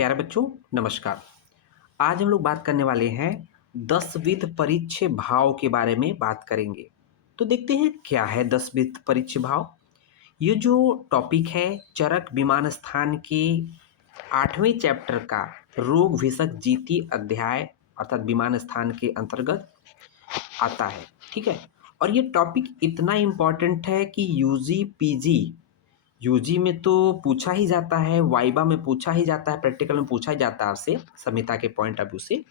प्यारे बच्चों, नमस्कार। आज हम लोग बात करने वाले हैं 10 विध परिच्छेय भाव के बारे में बात करेंगे। तो देखते हैं क्या है 10 विध परिच्छेय भाव। ये जो टॉपिक है चरक विमान स्थान के 8वें चैप्टर का रोग विषक जीती अध्याय अर्थात विमान स्थान के अंतर्गत आता है। ठीक है, और ये टॉपिक इतना इम्पोर्टेंट है कि यूजी में तो पूछा ही जाता है, वाइवा में पूछा ही जाता है, प्रैक्टिकल में पूछा ही जाता है आपसे संहिता के पॉइंट ऑफ व्यू से।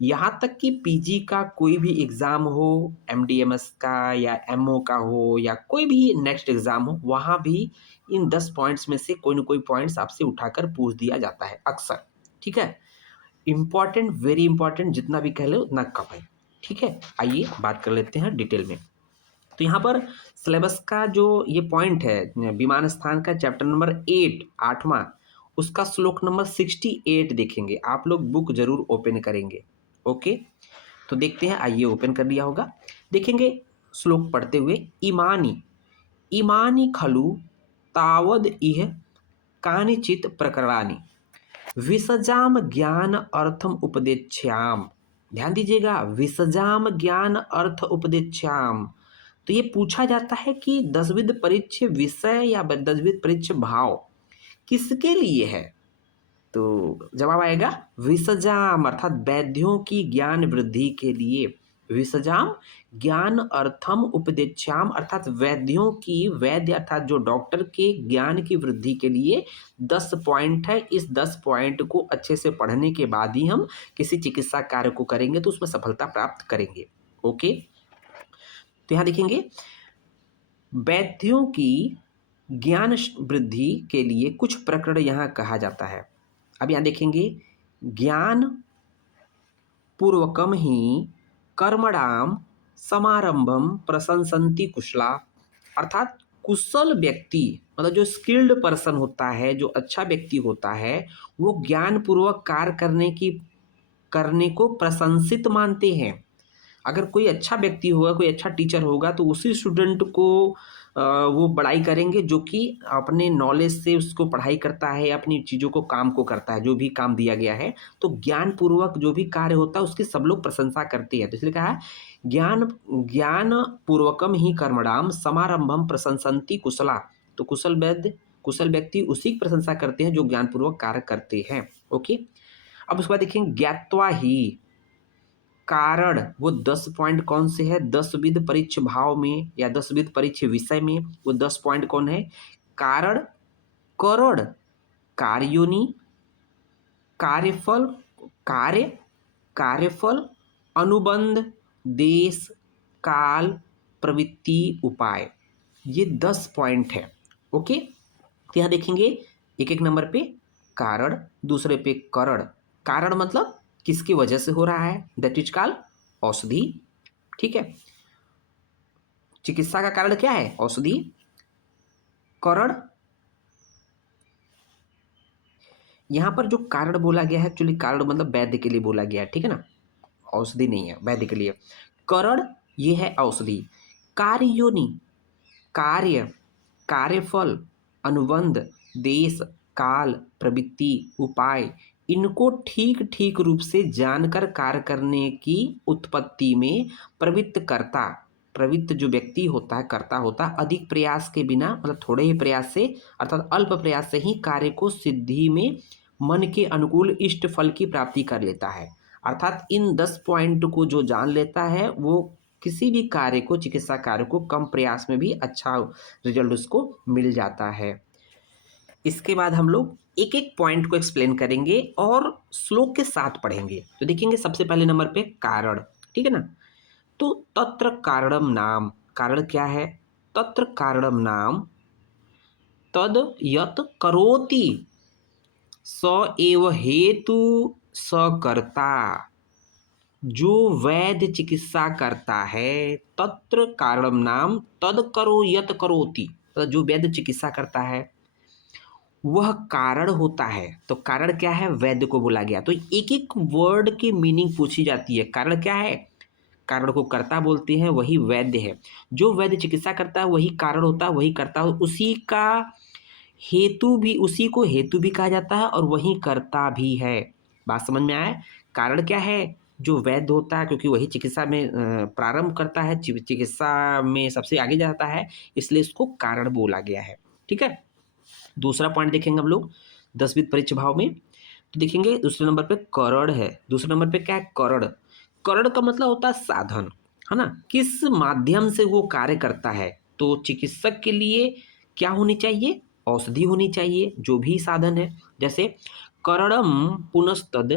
यहाँ तक कि पीजी का कोई भी एग्ज़ाम हो, एमडीएमएस का या एमओ का हो या कोई भी नेक्स्ट एग्ज़ाम हो, वहाँ भी इन 10 पॉइंट्स में से कोई ना कोई पॉइंट्स आपसे उठाकर पूछ दिया जाता है अक्सर। ठीक है, इम्पॉर्टेंट, वेरी इंपॉर्टेंट, जितना भी कह लो उतना कम है। ठीक है, आइए बात कर लेते हैं डिटेल में। तो यहाँ पर सिलेबस का जो ये पॉइंट है विमान स्थान का चैप्टर नंबर 8 8वां, उसका श्लोक नंबर 68 देखेंगे। आप लोग बुक जरूर ओपन करेंगे। ओके, तो देखते हैं, आइए ओपन कर लिया होगा। देखेंगे श्लोक पढ़ते हुए, इमानी इमानी खलु तावद इह कानिचित प्रकरणानि विसजाम ज्ञान अर्थम उपदेश्याम। ध्यान दीजिएगा, विसजाम ज्ञान अर्थ उपदेश्याम। तो ये पूछा जाता है कि 10 विध परिच्छेय विषय या 10 विध परिच्छेय भाव किसके लिए है। तो जवाब आएगा विसजाम अर्थात वैद्यों की ज्ञान वृद्धि के लिए। विसजाम ज्ञान अर्थम उपदेश्याम अर्थात वैद्यों की, वैद्य अर्थात जो डॉक्टर के ज्ञान की वृद्धि के लिए 10 पॉइंट है। इस 10 पॉइंट को अच्छे से पढ़ने के बाद ही हम किसी चिकित्सा कार्य को करेंगे तो उसमें सफलता प्राप्त करेंगे। ओके, तो यहाँ देखेंगे वैद्यों की ज्ञान वृद्धि के लिए कुछ प्रकरण यहाँ कहा जाता है। अब यहाँ देखेंगे, ज्ञान पूर्वकम ही कर्मणाम समारंभम प्रशंसन्ति कुशला अर्थात कुशल व्यक्ति मतलब जो स्किल्ड पर्सन होता है, जो अच्छा व्यक्ति होता है, वो ज्ञान पूर्वक कार्य करने को प्रशंसित मानते हैं। अगर कोई अच्छा व्यक्ति होगा, कोई अच्छा टीचर होगा, तो उसी स्टूडेंट को वो बड़ाई करेंगे जो कि अपने नॉलेज से उसको पढ़ाई करता है, अपनी चीज़ों को, काम को करता है, जो भी काम दिया गया है। तो ज्ञानपूर्वक जो भी कार्य होता है उसकी सब लोग प्रशंसा करते हैं। तो इसलिए कहा है ज्ञान पूर्वकम ही कर्मणाम समारंभम प्रशंसन्ति कुशला। तो कुशल व्यक्ति उसी की प्रशंसा करते हैं जो ज्ञानपूर्वक कार्य करते हैं। ओके, अब उसके बाद देखेंगे ज्ञात्वा ही कारण, वो 10 पॉइंट कौन से है 10 विध परिच्छेय भाव में या 10 विध परिच्छेय विषय में। वो 10 पॉइंट कौन है? कारण, करण, कार्योनि, कार्यफल, कार्यफल, अनुबंध, देश, काल, प्रवृत्ति, उपाय। ये 10 पॉइंट है। ओके, तो यहाँ देखेंगे एक एक नंबर पे कारण, दूसरे पे करण। कारण मतलब किसकी वजह से हो रहा है, दैट इज कॉल्ड औषधि। ठीक है, चिकित्सा का कारण क्या है? औषधि। करण, यहां पर जो कारण बोला गया है एक्चुअली कारण मतलब वैद्य के लिए बोला गया है। ठीक है ना, औषधि नहीं है, वैद्य के लिए। करण ये है औषधि। कार्योनि कार्य, कार्यफल, अनुबंध, देश, काल, प्रवृत्ति, उपाय, इनको ठीक ठीक रूप से जानकर कार्य करने की उत्पत्ति में प्रवृत्त जो व्यक्ति होता है, कर्ता होता है, अधिक प्रयास के बिना मतलब थोड़े ही प्रयास से अर्थात अल्प प्रयास से ही कार्य को सिद्धि में मन के अनुकूल इष्ट फल की प्राप्ति कर लेता है। अर्थात इन 10 पॉइंट को जो जान लेता है वो किसी भी कार्य को, चिकित्सा कार्य को कम प्रयास में भी अच्छा रिजल्ट उसको मिल जाता है। इसके बाद हम लोग एक एक पॉइंट को एक्सप्लेन करेंगे और श्लोक के साथ पढ़ेंगे। तो देखेंगे सबसे पहले नंबर पे कारण। ठीक है ना, तो तत्र कारणम नाम, कारण क्या है? तत्र कारणम नाम तद यत करोति स एव हेतु सकर्ता। जो वैद्य चिकित्सा करता है, तत्र कारणम नाम तद करो यत करोति, तो जो वैद्य चिकित्सा करता है वह कारण होता है। तो कारण क्या है? वैद्य को बोला गया। तो एक एक वर्ड की मीनिंग पूछी जाती है। कारण क्या है? कारण को कर्ता बोलते हैं, वही वैद्य है। जो वैद्य चिकित्सा करता है वही कारण होता है, वही कर्ता, उसी का हेतु भी, उसी को हेतु भी कहा जाता है और वही कर्ता भी है। बात समझ में आया? कारण क्या है? जो वैद्य होता है, क्योंकि वही चिकित्सा में प्रारंभ करता है, चिकित्सा में सबसे आगे जाता है, इसलिए इसको कारण बोला गया है। ठीक है। दूसरा पॉइंट देखेंगे हम लोग 10वीं परिचय भाव में, तो देखेंगे दूसरे नंबर पे करण है। दूसरे नंबर पे क्या है? करण। करण का मतलब होता है साधन, है ना? किस माध्यम से वो कार्य करता है। तो चिकित्सक के लिए क्या होनी चाहिए? औषधि होनी चाहिए, जो भी साधन है। जैसे करणम पुनस्तद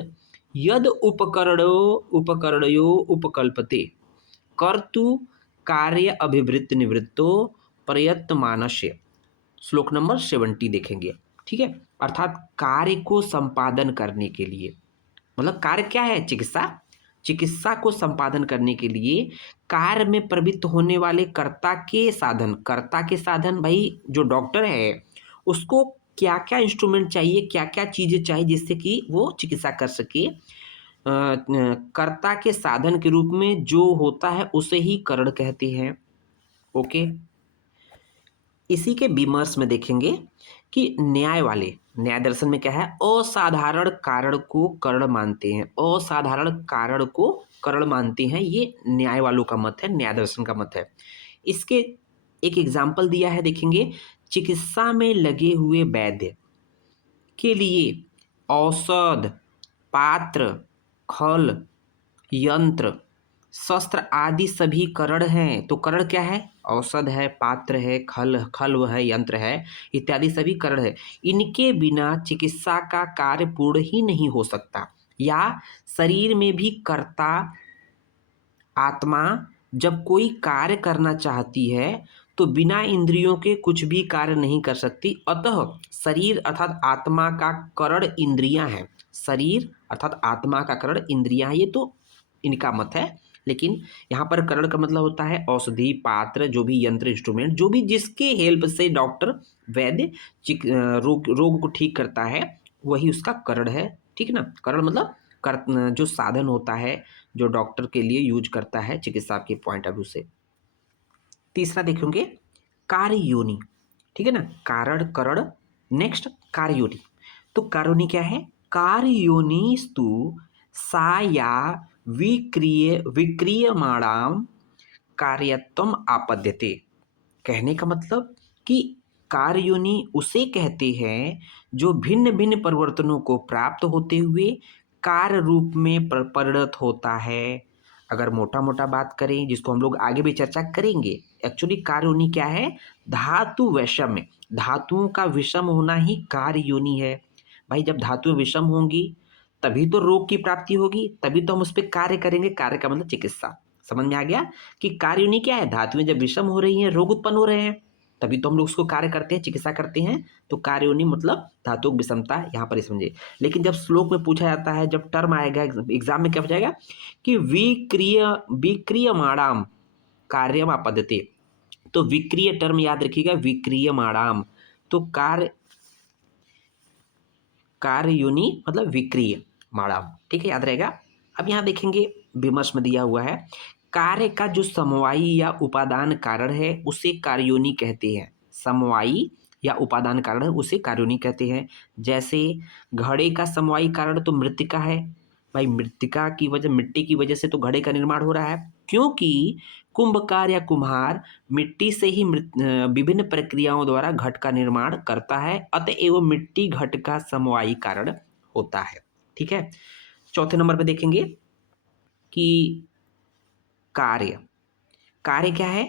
यद उपकरणयो उपकल्पते कर्तु कार्य अभिवृत्त निवृत्तो प्रयत्नमानस्य। श्लोक नंबर 70 देखेंगे। ठीक है। अर्थात कार्य को संपादन करने के लिए, मतलब कार्य क्या है? चिकित्सा। चिकित्सा को संपादन करने के लिए कार्य में प्रवृत्त होने वाले कर्ता के साधन भाई जो डॉक्टर है उसको क्या क्या इंस्ट्रूमेंट चाहिए, क्या क्या चीजें चाहिए जिससे कि वो चिकित्सा कर सके। कर्ता के साधन के रूप में जो होता है उसे ही करण कहते हैं। ओके। इसी के विमर्श में देखेंगे कि न्याय दर्शन में क्या है? असाधारण कारण को कारण मानते हैं, असाधारण कारण को कारण मानते हैं, ये न्याय वालों का मत है, न्याय दर्शन का मत है। इसके एक एग्जाम्पल दिया है, देखेंगे। चिकित्सा में लगे हुए वैद्य के लिए औषध, पात्र, खल, यंत्र, शस्त्र आदि सभी करण हैं। तो करण क्या है? औषध है, पात्र है, खल है, यंत्र है, इत्यादि सभी करण है। इनके बिना चिकित्सा का कार्य पूर्ण ही नहीं हो सकता। या शरीर में भी कर्ता आत्मा जब कोई कार्य करना चाहती है तो बिना इंद्रियों के कुछ भी कार्य नहीं कर सकती। अतः शरीर अर्थात आत्मा का करण इंद्रियां हैं। शरीर अर्थात आत्मा का करण इंद्रियां हैं, ये तो इनका मत है। लेकिन यहाँ पर करण का मतलब होता है औषधि, पात्र, जो भी यंत्र, इंस्ट्रूमेंट, जो भी जिसके हेल्प से डॉक्टर वैद्य रोग को ठीक करता है, वही उसका करण है। ठीक है ना? करण मतलब जो साधन होता है जो डॉक्टर के लिए यूज करता है चिकित्सा के पॉइंट ऑफ व्यू से। तीसरा देखेंगे कार्य योनि। ठीक है ना? कारण करण। नेक्स्ट कार्य योनि। तो कार्य योनि क्या है? कार्य योनिस्तु सा या विक्रियमाणाम कार्यत्वम आपद्यते। कहने का मतलब कि कार्य योनि उसे कहते हैं जो भिन्न भिन्न परिवर्तनों को प्राप्त होते हुए कार्य रूप में परिणत होता है। अगर मोटा मोटा बात करें, जिसको हम लोग आगे भी चर्चा करेंगे, एक्चुअली कार्य योनि क्या है? धातु वैषम्य, धातुओं का विषम होना ही कार्य योनि है। भाई जब धातुएं विषम होंगी तभी तो रोग की प्राप्ति होगी, तभी तो हम उस पर कार्य करेंगे। कार्य का मतलब चिकित्सा। समझ में आ गया कि कार्य योनि क्या है? धातुएं जब विषम हो रही हैं, रोग उत्पन्न हो रहे हैं, तभी तो हम लोग उसको कार्य करते हैं, चिकित्सा करते हैं। तो कार्य योनि मतलब धातु विषमता, यहाँ पर समझे। लेकिन जब श्लोक में पूछा जाता है, जब टर्म आएगा एग्जाम में, क्या हो जाएगा कि विक्रियमाणाम कार्यम आपद्यते। तो विक्रिय टर्म याद रखिएगा, विक्रियमाणाम। तो कार्य योनि मतलब विक्रिय माणाम। ठीक है, याद रहेगा। अब यहाँ देखेंगे विमर्श में दिया हुआ है, कार्य का जो समवायी या उपादान कारण है उसे कार्योनि कहते हैं। समवायी या उपादान कारण है उसे कार्योनि कहते हैं। जैसे घड़े का समवायी कारण तो मृत्तिका है। भाई मृत्तिका की वजह, मिट्टी की वजह से तो घड़े का निर्माण हो रहा है, क्योंकि कुंभकार या कुम्हार मिट्टी से ही विभिन्न प्रक्रियाओं द्वारा घट का निर्माण करता है, अतएव मिट्टी घट का समवायी कारण होता है। ठीक है। चौथे नंबर पे देखेंगे कि कार्य। कार्य क्या है?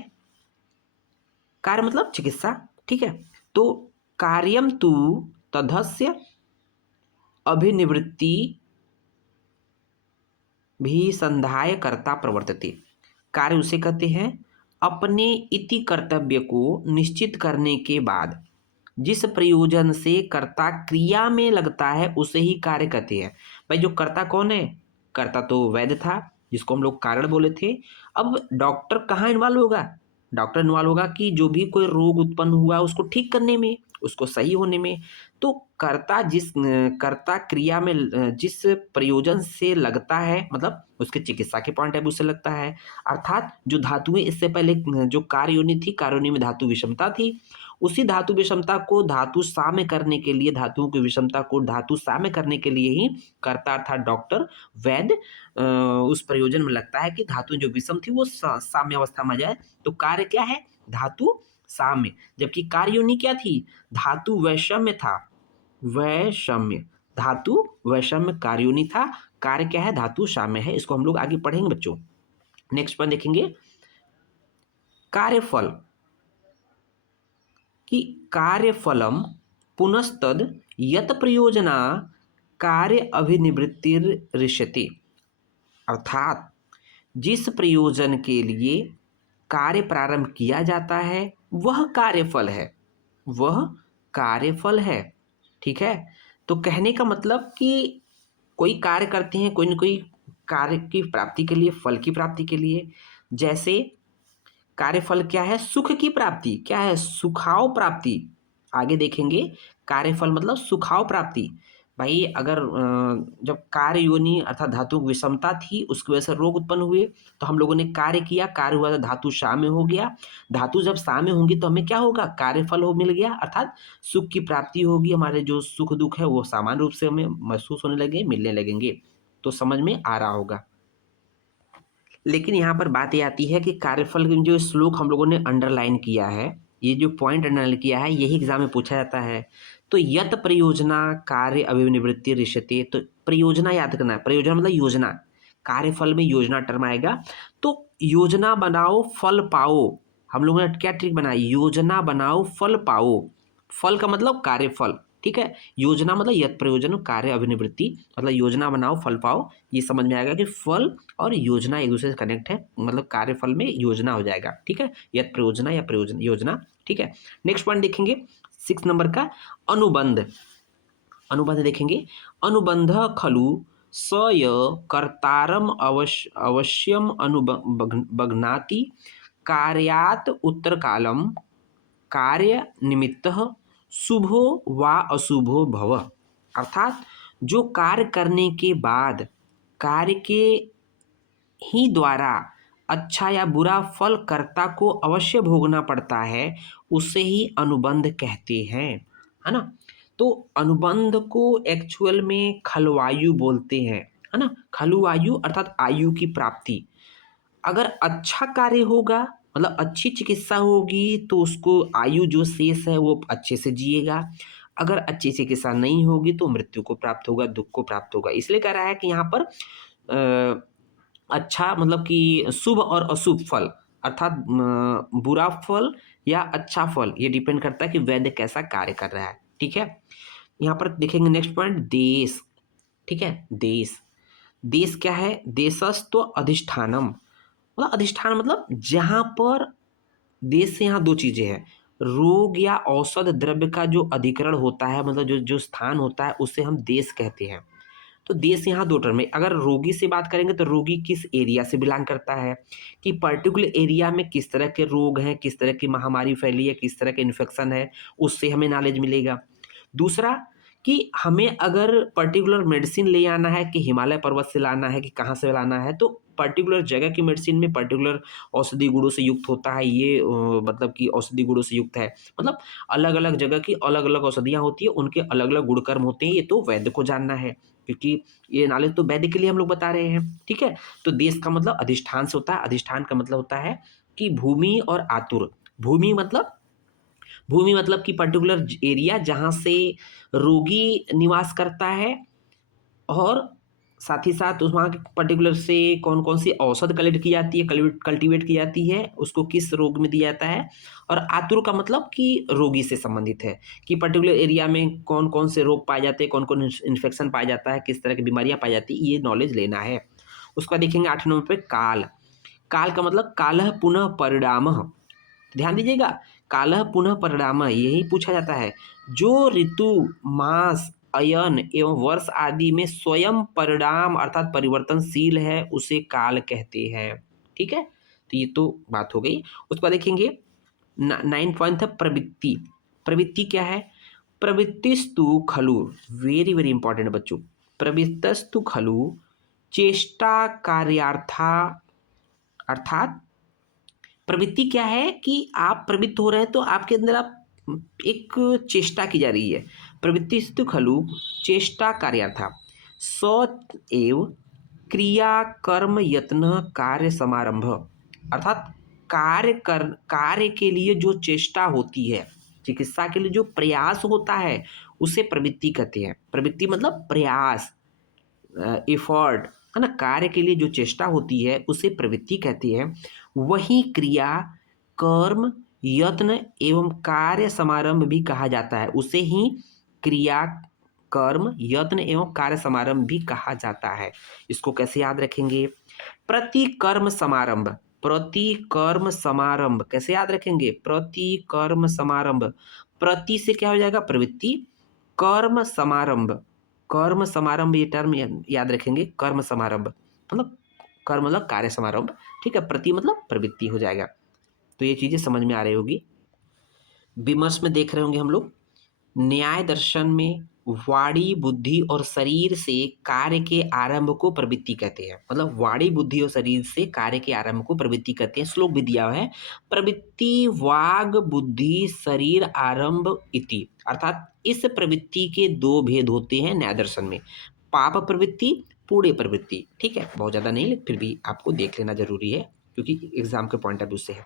कार्य मतलब चिकित्सा। ठीक है। तो कार्यम तु तदस्य अभिनिवृत्ति भी संधाय कर्ता प्रवर्तते। कार्य उसे कहते हैं अपने इति कर्तव्य को निश्चित करने के बाद जिस प्रयोजन से कर्ता क्रिया में लगता है उसे ही कार्य कहते हैं। भाई जो कर्ता कौन है? कर्ता तो वैद्य था, जिसको हम लोग कारण बोले थे। अब डॉक्टर कहाँ इन्वॉल्व होगा? डॉक्टर इन्वॉल्व होगा कि जो भी कोई रोग उत्पन्न हुआ उसको ठीक करने में, उसको सही होने में। तो कर्ता क्रिया में जिस प्रयोजन से लगता है, मतलब उसके चिकित्सा के पॉइंट ऑफ व्यू से लगता है। अर्थात जो धातुएं इससे पहले जो कार्य योनि थी, कार्य योनि में धातु विषमता थी, उसी धातु विषमता को धातु साम्य करने के लिए, धातुओं की विषमता को धातु साम्य करने के लिए ही कर्ता अर्थात डॉक्टर वैद्य उस प्रयोजन में लगता है कि धातु जो विषम थी वो साम्य अवस्था में आ जाए। तो कार्य क्या है? धातु साम्य। जबकि कार्ययोनि क्या थी? धातु वैषम्य था, वैषम्य, धातु वैषम्य कार्ययोनि था। कार्य क्या है? धातु साम्य है। इसको हम लोग आगे पढ़ेंगे बच्चों। नेक्स्ट पर देखेंगे कार्यफल कि कार्यफलम पुनस्तद यत प्रयोजना कार्य अभिनिवृत्तिर्रिष्यते, अर्थात जिस प्रयोजन के लिए कार्य प्रारंभ किया जाता है वह कार्यफल है, वह कार्यफल है। ठीक है, तो कहने का मतलब कि कोई कार्य करते हैं, कोई न कोई कार्य की प्राप्ति के लिए, फल की प्राप्ति के लिए। जैसे कार्यफल क्या है? सुख की प्राप्ति। क्या है? सुखाव प्राप्ति। आगे देखेंगे कार्यफल मतलब सुखाव प्राप्ति। भाई अगर जब कार्य योनि अर्थात धातु की विषमता थी, उसकी वजह से रोग उत्पन्न हुए, तो हम लोगों ने कार्य किया, कार्य हुआ तो धातु साम्य हो गया। धातु जब साम्य होंगी तो हमें क्या होगा? कार्यफल हो मिल गया, अर्थात सुख की प्राप्ति होगी। हमारे जो सुख दुख है वो समान रूप से हमें महसूस होने लगे, मिलने लगेंगे। तो समझ में आ रहा होगा। लेकिन यहाँ पर बात ये आती है कि कार्यफल की जो श्लोक हम लोगों ने अंडरलाइन किया है, ये जो पॉइंट अंडरलाइन किया है, यही एग्जाम में पूछा जाता है। तो यत प्रयोजना कार्य अभिनिवृत्ति रिष्यते, तो प्रयोजना याद करना है। प्रयोजना मतलब योजना, कार्यफल में योजना टर्म आएगा। तो योजना बनाओ फल पाओ। हम लोगों ने क्या ट्रिक बनाई? योजना बनाओ फल पाओ। फल का मतलब कार्यफल। ठीक है, योजना मतलब यत प्रयोजन कार्य अभिनिवृत्ति, मतलब योजना बनाओ फल पाओ। ये समझ में आएगा कि फल और योजना एक दूसरे से कनेक्ट है, मतलब कार्यफल में योजना हो जाएगा। ठीक है, यत प्रयोजना या प्रयोजन योजना। ठीक है, नेक्स्ट पॉइंट देखेंगे 6 नंबर का अनुबंध। अनुबंध देखेंगे, अनुबंध खलु सय कर्तारम अवश्यम अनुबध्नाति कार्यात उत्तर कालम कार्य निमित्तः शुभो वा अशुभो भव, अर्थात जो कार्य करने के बाद कार्य के ही द्वारा अच्छा या बुरा फल कर्ता को अवश्य भोगना पड़ता है, उसे ही अनुबंध कहते हैं, है ना। तो अनुबंध को एक्चुअल में खलवायु बोलते हैं, है ना। खलुवायु अर्थात आयु की प्राप्ति। अगर अच्छा कार्य होगा मतलब अच्छी चिकित्सा होगी तो उसको आयु जो शेष है वो अच्छे से जिएगा। अगर अच्छी चिकित्सा नहीं होगी तो मृत्यु को प्राप्त होगा, दुख को प्राप्त होगा। इसलिए कह रहा है कि यहाँ पर अच्छा मतलब कि शुभ और अशुभ फल, अर्थात बुरा फल या अच्छा फल, ये डिपेंड करता है कि वैद्य कैसा कार्य कर रहा है। ठीक है, यहाँ पर देखेंगे नेक्स्ट पॉइंट देश। ठीक है, देश, देश क्या है? देशस्तु अधिष्ठानम, मतलब अधिष्ठान मतलब जहां पर, देश से यहाँ दो चीजें हैं, रोग या औषध द्रव्य का जो अधिकरण होता है, मतलब जो जो स्थान होता है उसे हम देश कहते हैं। तो देश यहाँ दो टर्म है। अगर रोगी से बात करेंगे तो रोगी किस एरिया से बिलोंग करता है, कि पर्टिकुलर एरिया में किस तरह के रोग हैं, किस तरह की महामारी फैली है, किस तरह के इन्फेक्शन है, उससे हमें नॉलेज मिलेगा। दूसरा कि हमें अगर पर्टिकुलर मेडिसिन ले आना है, कि हिमालय पर्वत से लाना है कि कहाँ से लाना है, तो पर्टिकुलर जगह की मेडिसिन में पर्टिकुलर औषधि गुणों से युक्त होता है। ये मतलब कि औषधि गुणों से युक्त है, मतलब अलग अलग जगह की अलग अलग औषधियाँ होती है, उनके अलग अलग गुणकर्म होते हैं। ये तो वैद्य को जानना है, क्योंकि ये नॉलेज तो वैद्य के लिए हम लोग बता रहे हैं। ठीक है, तो देश का मतलब अधिष्ठान से होता है। अधिष्ठान का मतलब होता है कि भूमि और आतुर। भूमि मतलब, भूमि मतलब कि पर्टिकुलर एरिया जहाँ से रोगी निवास करता है, और साथ ही साथ उस वहाँ के पर्टिकुलर से कौन कौन सी औषध कलेक्ट की जाती है, कल्टीवेट की जाती है, उसको किस रोग में दिया जाता है। और आतुर का मतलब कि रोगी से संबंधित है, कि पर्टिकुलर एरिया में कौन कौन से रोग पाए जाते हैं, कौन कौन इन्फेक्शन पाया जाता है, किस तरह की बीमारियां पाई जाती है, ये नॉलेज लेना है। उसका देखेंगे 8 नंबर पे काल। काल का मतलब कालः पुनः परिणामः। ध्यान दीजिएगा, कालः पुनः परिणामः यही पूछा जाता है। जो ऋतु, मास, अयन एवं वर्ष आदि में स्वयं परिणाम अर्थात परिवर्तनशील है, उसे काल कहते हैं। ठीक है, तो ये तो बात हो गई। उसके बाद देखेंगे 9 पॉइंट है प्रवृत्ति। प्रवृत्ति क्या है? प्रवृत्तिस्तु खलु, वेरी वेरी इंपॉर्टेंट बच्चों, प्रवृत्तस्तु खलु चेष्टा कार्यार्था, अर्थात प्रवृत्ति क्या है कि आप प्रवृत्त हो रहे हैं तो आपके अंदर आप एक चेष्टा की जा रही है। प्रवृत्तिस्तु खलु चेष्टा कार्यार्था स एव क्रिया कर्म यत्न कार्य समारंभ, अर्थात कार्य के लिए जो चेष्टा होती है, चिकित्सा के लिए जो प्रयास होता है उसे प्रवृत्ति कहते हैं। प्रवृत्ति मतलब प्रयास, एफर्ट, है ना। कार्य के लिए जो चेष्टा होती है उसे प्रवृत्ति कहती है। वही क्रिया कर्म यत्न एवं कार्य समारंभ भी कहा जाता है। उसे ही क्रिया कर्म यत्न एवं कार्य समारंभ भी कहा जाता है। इसको कैसे याद रखेंगे? प्रतिकर्म समारंभ, प्रतिकर्म समारंभ कैसे याद रखेंगे? प्रतिकर्म समारंभ, प्रति से क्या हो जाएगा? प्रवृत्ति, कर्म समारंभ, कर्म समारंभ ये टर्म याद रखेंगे। कर्म समारंभ मतलब कर्म मतलब कार्य समारंभ, ठीक है। प्रति मतलब प्रवृत्ति हो जाएगा। तो ये चीजें समझ में आ रही होगी। विमर्श में देख रहे होंगे हम लोग, न्याय दर्शन में वाणी बुद्धि और शरीर से कार्य के आरंभ को प्रवृत्ति कहते हैं। मतलब वाणी बुद्धि और शरीर से कार्य के आरंभ को प्रवृत्ति कहते हैं। श्लोक भी दिया है, प्रवृत्ति वाग बुद्धि शरीर आरंभ इति, अर्थात इस प्रवृत्ति के दो भेद होते हैं न्याय दर्शन में, पाप प्रवृत्ति, पुण्य प्रवृत्ति। ठीक है, बहुत ज्यादा नहीं, फिर भी आपको देख लेना जरूरी है क्योंकि एग्जाम के पॉइंट ऑफ व्यू से है।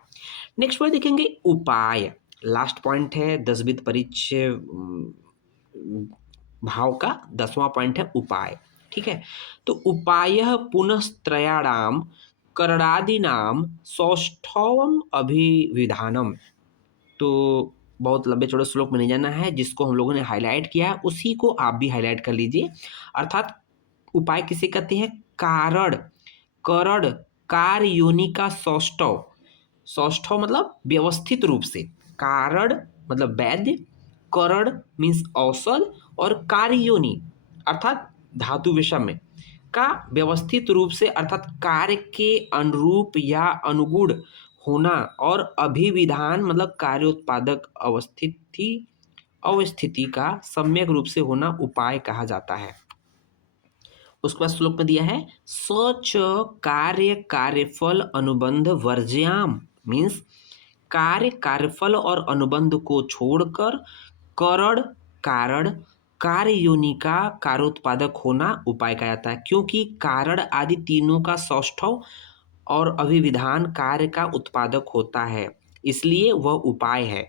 नेक्स्ट पॉइंट देखेंगे उपाय, लास्ट पॉइंट है 10 परिचय भाव का 10वां पॉइंट है उपाय। ठीक है, तो उपाय पुनस्त्रयाणाम करणादीनाम सौष्ठवम अभिविधानम। तो बहुत लंबे चौड़े श्लोक में नहीं जाना है, जिसको हम लोगों ने हाईलाइट किया है उसी को आप भी हाईलाइट कर लीजिए। अर्थात उपाय किसे कहते हैं? कारण, करण, कार्य योनि का सौष्ठव, सौष्ठव मतलब व्यवस्थित रूप से, कारण मतलब वैद्य, करण मीन्स औषध, और कार्य योनि अर्थात धातु विषम में का व्यवस्थित रूप से अर्थात कार्य के अनुरूप या अनुगुण होना, और अभिविधान मतलब कार्योत्पादक अवस्थिति का सम्यक रूप से होना उपाय कहा जाता है। उसके बाद श्लोक में दिया है सच कार्य कार्यफल अनुबंध वर्ज्याम, मीन्स कार्य कार्यफल और अनुबंध को छोड़कर करण कारण कार्य योनि का कार्योत्पादक होना उपाय कहा जाता है। क्योंकि कारण आदि तीनों का सौष्ठव और अभिविधान कार्य का उत्पादक होता है, इसलिए वह उपाय है।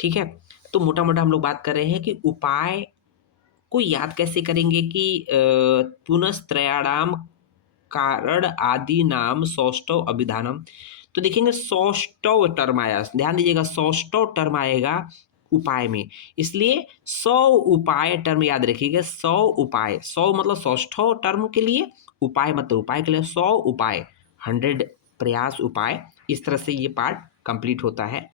ठीक है, तो मोटा मोटा हम लोग बात कर रहे हैं कि उपाय को याद कैसे करेंगे कि पुनस्त्रयाणाम कारण आदि नाम सौष्ठव अभिधानम। तो देखेंगे सौष्ठव टर्म आया, ध्यान दीजिएगा सौष्ठव टर्म आएगा उपाय में, इसलिए 100 उपाय टर्म याद रखिएगा। 100 उपाय, 100 मतलब सौष्ठव टर्म के लिए, उपाय मतलब उपाय के लिए। 100 उपाय, 100 प्रयास उपाय, इस तरह से ये पार्ट कंप्लीट होता है।